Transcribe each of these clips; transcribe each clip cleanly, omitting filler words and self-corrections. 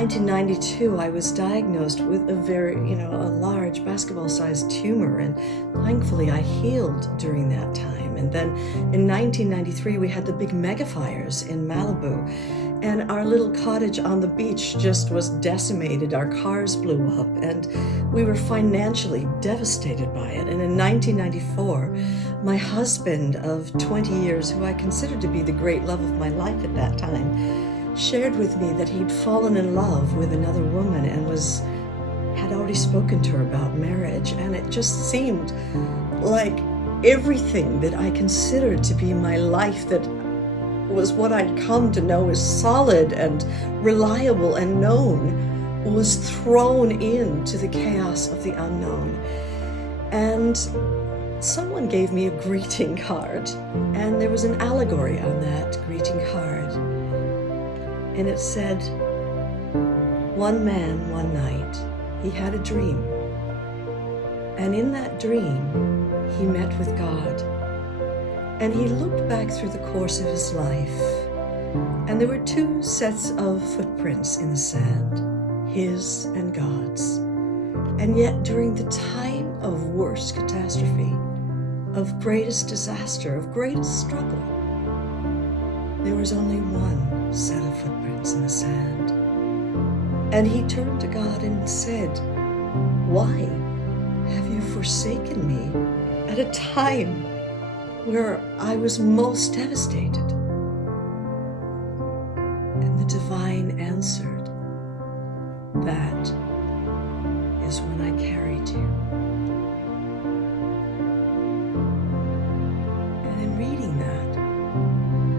1992, I was diagnosed with a a large basketball-sized tumor, and thankfully I healed during that time. And then in 1993, we had the big mega fires in Malibu, and our little cottage on the beach just was decimated. Our cars blew up, and we were financially devastated by it. And in 1994, my husband of 20 years, who I considered to be the great love of my life at that time, shared with me that he'd fallen in love with another woman and had already spoken to her about marriage. And it just seemed like everything that I considered to be my life, that was what I'd come to know as solid and reliable and known, was thrown into the chaos of the unknown. And someone gave me a greeting card, and there was an allegory on that greeting card. And it said, one man, one night, he had a dream. And in that dream, he met with God. And he looked back through the course of his life, and there were two sets of footprints in the sand, his and God's. And yet during the time of worst catastrophe, of greatest disaster, of greatest struggle, there was only one set of footprints in the sand. And he turned to God and said, "Why have you forsaken me at a time where I was most devastated?" And the divine answered, "That is when I carried you." And in reading that,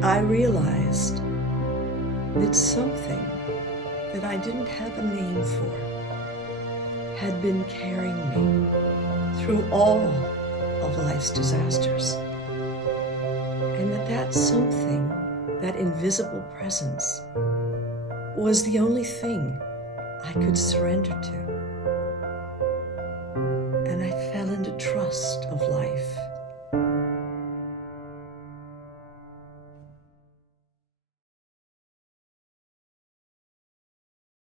I realized that something that I didn't have a name for had been carrying me through all of life's disasters. And that something, that invisible presence, was the only thing I could surrender to. And I fell into trust of life.